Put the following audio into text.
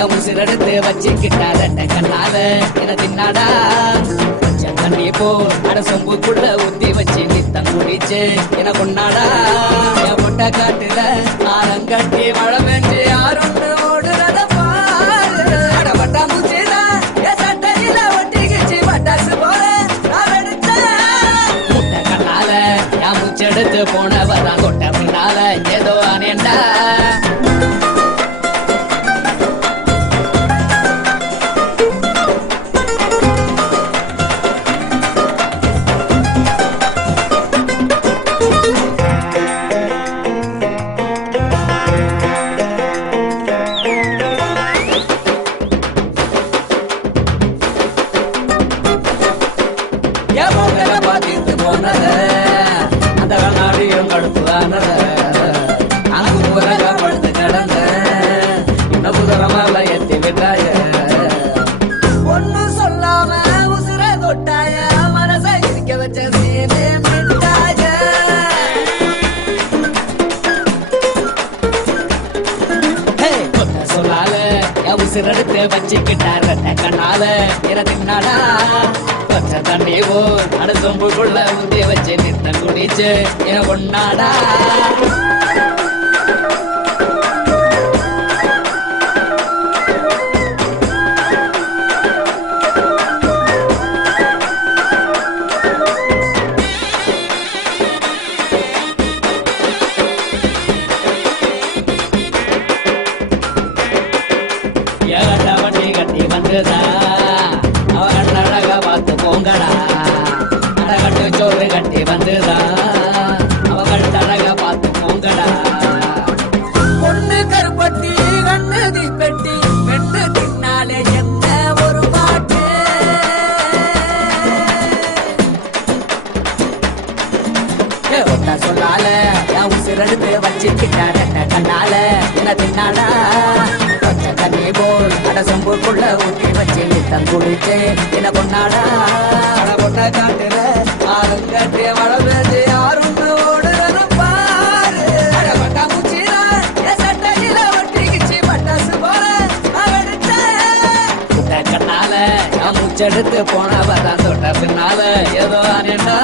என் உசிரெடுத்து வச்சுக்கிட்டாத கண்ணால என தின்னாடா கொஞ்சம் தண்ணி போல் அட சொம்புக்குள்ள ஊத்தி வச்சு நித்தம் குடிச்சு என கொண்டாடா என் பொட்ட காட்டுல ஆரங்கட்டி மழை பெஞ்சு யாருன்னு ஓடுறத பாரு அடப்பட்டா மூச்சுதா என் சட்டையில ஒட்டிக்கிச்சு பட்டாசு போல நான் எடுத்தேன் முட்டை கண்ணால என் மூச்செடுத்து போனவதான் கொட்ட பின்னால ஏதோ ஆனேண்டா பாத்திட்டு போனத அந்த நாடியும் கடுப்புதானத அனகு புறக படுத்து கிடந்த இன்னும் புதரமால எத்தி விட்டாய ஒண்ணு சொல்லாம உசுர தொட்டாய மனச இருக்க வச்ச சீனே மிட்டாய சொல்லால உசுரெடுத்து வச்சுக்கிட்டார கண்ணால தின்னாடா பச்சை தண்ணி போல் அட சொம்புக்குள்ள ஊத்தி வச்சு நித்தம் குடிச்சு என கொண்டாடா ஏகட்ட வண்டி கட்டி வந்துதா அவன் அழகா பார்த்து போங்கடா அடகட்டு சோறு கட்டி வந்துதா அவள் அழகா பார்த்து போங்கடா பொண்ணு கருப்பட்டி கண்ணு தீப்பெட்டி பெண்ணு தின்னாலே என்ன ஒரு பாட்டு ஒட்ட சொல்லால என் உசிரெடுத்து வச்சுக்கிட்டாட கண்ணால என்ன தின்னாடா பச்சை தண்ணி போல் அட சொம்புக்குள்ள ஊத்தி வச்சு நித்தம் குடிச்சு என்ன பொண்ணாடா அட பொண்ண காட்டுல ஆளுங்கட்டிய மழை பெஞ்சு யாருன்னு ஓடுறது பாரு அடப்பட்டா மூச்சிரா என் சட்டையில ஒட்டிக்கிச்சு பட்டாசு போல அவடுத்த கண்ணால என் மூச்செடுத்து போனவதான் தொட்ட பின்னால ஏதோ ஆனேண்டா